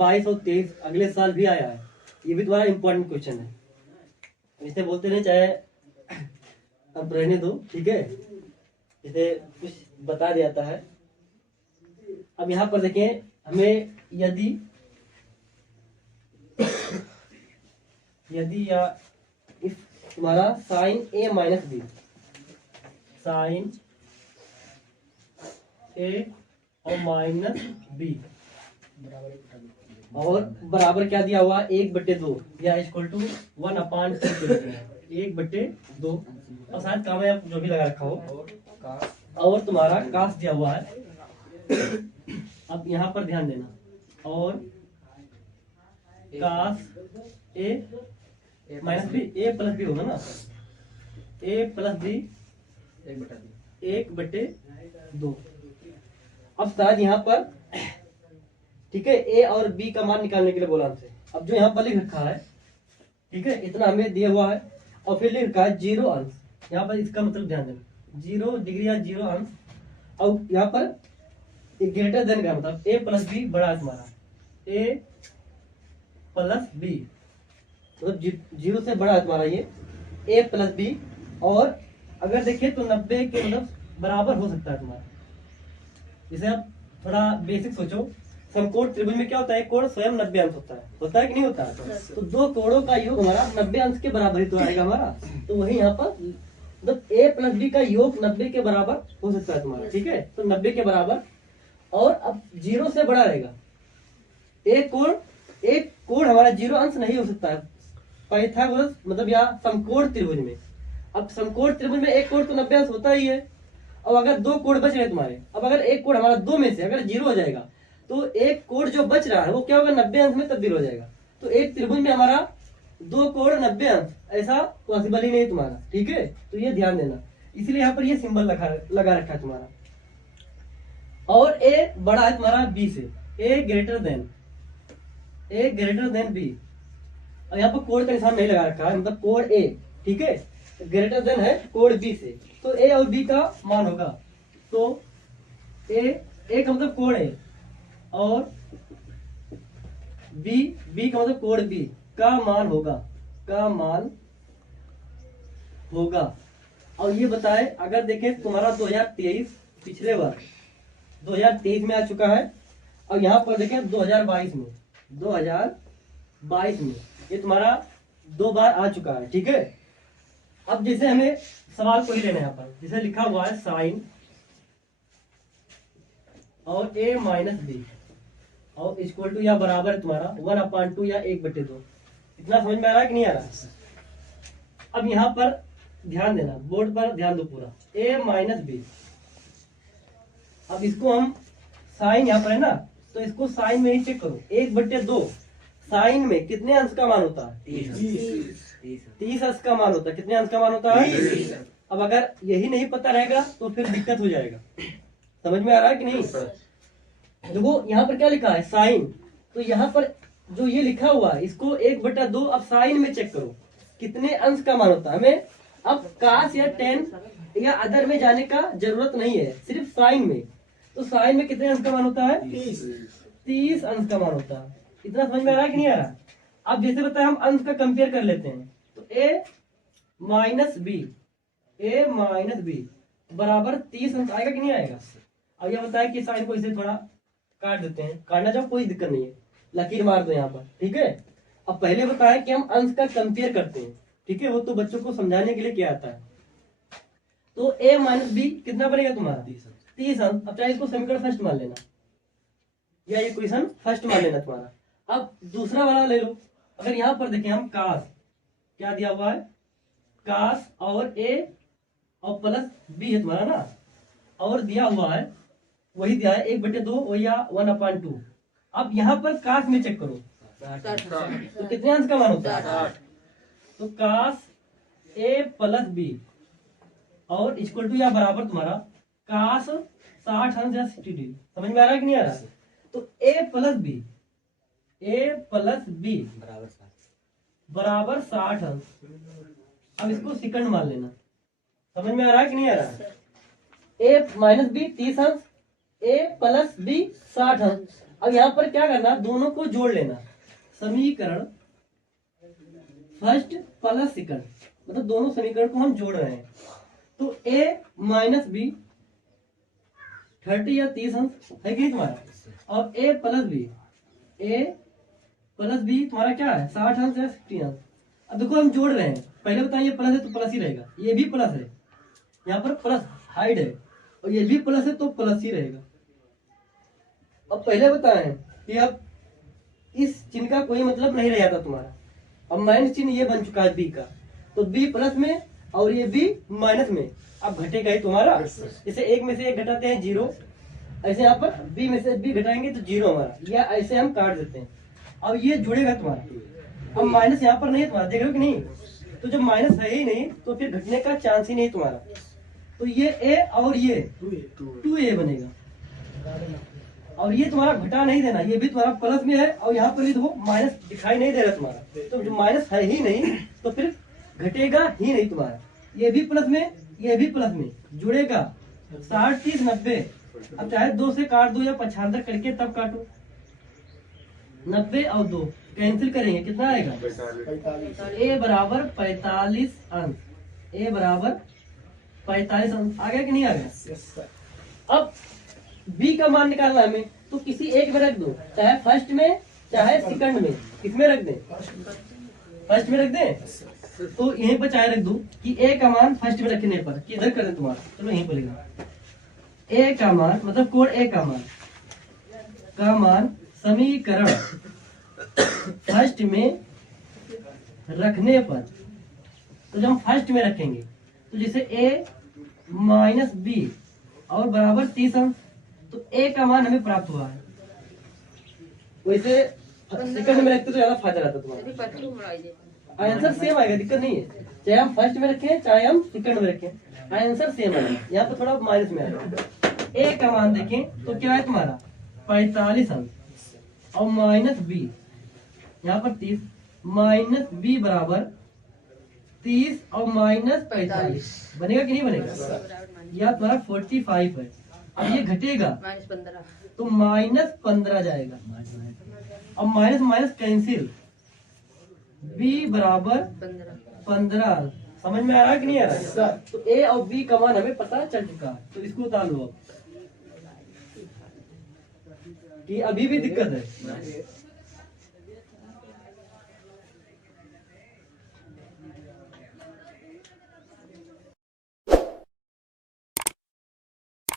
22 और 23 अगले साल भी आया है। ये भी तुम्हारा इंपॉर्टेंट क्वेश्चन है, इसे बोलते नहीं चाहे अब रहने दो, ठीक है, इसे कुछ बता दिया जाता है। अब यहाँ पर देखें, हमें यदि या इस तुम्हारा साइन ए माइनस बी, साइन ए और माइनस बी और बराबर क्या दिया हुआ, 1/2 या इक्वल टू 1/2, 1/2 और शायद काम है जो भी लगा रखा हो, और तुम्हारा कास दिया हुआ है। अब यहाँ पर ध्यान देना, और कास ए माइनस बी, ए प्लस बी होगा ना, ए प्लस बी 1/2। अब शायद यहाँ पर, ठीक है, ए और बी का मान निकालने के लिए बोला हमसे। अब जो यहाँ पर लिख रखा है, ठीक है, इतना हमें दिया हुआ है, और फिर लिख रखा है 0 अंश। यहाँ पर इसका मतलब ध्यान देना, 0 डिग्री या 0 अंश, और यहाँ पर ग्रेटर देन का मतलब ए प्लस बी बड़ा है तुम्हारा, ए प्लस बी मतलब 0 से बड़ा है तुम्हारा ये ए प्लस बी। और अगर देखें तो 90 के मतलब बराबर हो सकता है तुम्हारा। जैसे आप थोड़ा बेसिक सोचो, समकोण त्रिभुज में क्या होता है, कोण स्वयं 90 अंश होता है कि नहीं होता है? तो दो कोणों का योग हमारा 90 अंश के बराबर ही तो आएगा हमारा। तो वही यहाँ पर मतलब ए प्लस बी का योग 90 के बराबर हो सकता है तुम्हारा, ठीक है, तो 90 के बराबर। और अब 0 से बड़ा रहेगा एक कोण हमारा 0 अंश नहीं हो सकता है पाइथागोरस मतलब या समकोण त्रिभुज में। अब समकोण त्रिभुज में एक कोण तो 90 अंश होता ही है। अब अगर दो कोण बच रहे तुम्हारे, अब अगर एक कोण हमारा दो में से अगर 0 हो जाएगा तो एक कोण जो बच रहा है वो क्या होगा, 90 अंश में तब्दील हो जाएगा। तो एक त्रिभुज में हमारा दो कोण 90 अंश ऐसा पॉसिबल ही नहीं तुम्हारा, ठीक है, तो ये ध्यान देना। इसलिए यहाँ पर ये सिंबल लगा रखा है तुम्हारा। और ए बड़ा है तुम्हारा बी से, ए ग्रेटर देन बी, और यहाँ पर कोण का निशान नहीं लगा रखा है, मतलब कोण ए, ठीक है, ग्रेटर देन है कोण बी से। तो ए और बी का मान होगा, तो ए का मतलब कोण ए और बी का मतलब कोण बी का मान होगा। और ये बताए, अगर देखें तुम्हारा 2023 पिछले वर्ष 2023 में आ चुका है, और यहाँ पर देखें 2022 में ये तुम्हारा 2 बार आ चुका है, ठीक है। अब जैसे हमें सवाल को ही लेना है, यहाँ पर जैसे लिखा हुआ है साइन और ए माइनस बी और इक्वल टू या बराबर तुम्हारा 1/2 या 1/2। इतना समझ में आ रहा है कि नहीं आ रहा? अब यहाँ पर ध्यान देना, बोर्ड पर ध्यान दो पूरा, ए माइनस बी। अब इसको हम साइन यहाँ पर है ना, तो इसको साइन में ही चेक करो, 1/2 साइन में कितने अंश का मान होता है? 30 अंश का मान होता है। कितने अंश का मान होता है? अब अगर यही नहीं पता रहेगा तो फिर दिक्कत हो जाएगा। समझ में आ रहा है कि नहीं? देखो यहाँ पर क्या लिखा है, साइन, तो यहाँ पर जो ये लिखा हुआ है इसको 1/2 अब साइन में चेक करो कितने अंश का मान होता है। हमें अब काश या टेन या अदर में जाने का जरूरत नहीं है, सिर्फ साइन में। तो साइन में कितने अंश का मान होता है? 30 अंश का मान होता है। इतना समझ में आ रहा है कि नहीं आ रहा? अब जैसे बताया हम अंश का कंपेयर कर लेते हैं, तो ए माइनस बी बराबर 30 अंश आएगा कि नहीं आएगा? अब यह बताया कि साइन को इसे थोड़ा काट देते हैं, काटना चाहो कोई दिक्कत नहीं है, लकीर मार दो यहाँ पर, ठीक है। अब पहले बताया कि हम अंश का कंपेयर करते हैं, ठीक है, वो तो बच्चों को समझाने के लिए क्या आता है। तो a माइनस बी कितना बनेगा तुम्हारा? 30 अंश। अब चाहे इसको समीकरण फर्स्ट मान लेना या ये क्वेश्चन फर्स्ट मान लेना तुम्हारा। अब दूसरा वाला ले लो। अगर यहाँ पर देखें हम कास, क्या दिया हुआ है, कास और a और प्लस b है तुम्हारा ना, और दिया हुआ है वही दिया है 1/2 या 1/2। अब यहाँ पर कास में चेक करो तो कितने अंश का मान होता है? तो कास a प्लस बी और इक्वल टू या बराबर तुम्हारा कास 60 अंश या 60 डिग्री। समझ में आ रहा है कि नहीं आ रहा? तो a प्लस बी बराबर 60 अंश। अब इसको सेकंड मान लेना। समझ में आ रहा है कि नहीं आ रहा? a माइनस बी 30 अंश, a प्लस बी 60 अंश। अब यहाँ पर क्या करना, दोनों को जोड़ लेना। समीकरण फर्स्ट प्लस सेकंड, मतलब दोनों समीकरण को हम जोड़ रहे हैं। तो a माइनस बी 30 या 30 अंश है कि तुम्हारा, और a प्लस बी तुम्हारा क्या है 60 अंश या 60 अंश। अब देखो हम जोड़ रहे हैं, पहले बताइए ये प्लस है तो प्लस ही रहेगा, ये भी प्लस है, यहाँ पर प्लस हाइड है, और ये भी प्लस है तो प्लस ही रहेगा। अब पहले बताएं कि अब इस चिन्ह का कोई मतलब नहीं रह जाता तुम्हारा। अब माइनस चिन्ह ये बन चुका है बी का, तो बी प्लस में और ये बी माइनस में, अब घटेगा ही तुम्हारा। जैसे एक में से एक घटाते हैं 0, ऐसे यहाँ पर बी में से बी घटाएंगे तो 0 हमारा, या ऐसे हम काट देते हैं। अब ये जुड़ेगा तुम्हारा, अब माइनस यहाँ पर नहीं है तुम्हारा, देख रहे हो कि नहीं, तो जब माइनस है ही नहीं तो फिर घटने का चांस ही नहीं तुम्हारा। तो ये a और ये 2a बनेगा, और ये तुम्हारा घटा नहीं देना, ये भी तुम्हारा प्लस में है, और यहाँ पर भी देखो माइनस दिखाई नहीं दे रहा तुम्हारा, तो जो माइनस है ही नहीं तो फिर घटेगा ही नहीं तुम्हारा। ये भी प्लस में, ये भी प्लस में जुड़ेगा, 60 30 90। अब चाहे 2 से काट दो या 75 करके तब काटो, 90 और 2 कैंसिल करेंगे, कितना आएगा a बराबर 45 अंश, a बराबर 45 अंश। आ गया कि नहीं आ गया? अब b का मान निकालना है हमें, तो किसी एक में रख दो, चाहे फर्स्ट में चाहे सेकंड में, किसमें रख दें, फर्स्ट में रख दें। तो यहीं पर चाहे रख दो कि a का मान फर्स्ट में रखने पर किधर करें तुम्हारा, चलो यहीं पर लिखा a का मान, मतलब कोड a का मान समीकरण फर्स्ट में रखने पर, तो जब हम फर्स्ट में रखेंगे तो जैसे a माइनस बी और बराबर 30 अंश, तो a का मान हमें प्राप्त हुआ है। वैसे सेकंड में रखते तो ज्यादा फायदा रहता तुम्हारा, आंसर सेम आएगा, दिक्कत नहीं है, चाहे हम फर्स्ट में रखें चाहे हम सेकंड में रखें, आंसर सेम आएगा। यहाँ पर थोड़ा माइनस में आएगा। a का मान देखें तो क्या है तुम्हारा 45 अंश, और माइनस बी यहाँ पर 30, माइनस बी बराबर 30 और माइनस 45 बनेगा कि नहीं बनेगा? यह तुम्हारा 45 है। अब ये घटेगा तो माइनस 15 जाएगा, अब माइनस माइनस कैंसिल, b बराबर 15। समझ में आ रहा है कि नहीं आ रहा? तो a और b का मान हमें पता चल चुका है, तो इसको उतार लो। अब कि अभी भी दिक्कत है।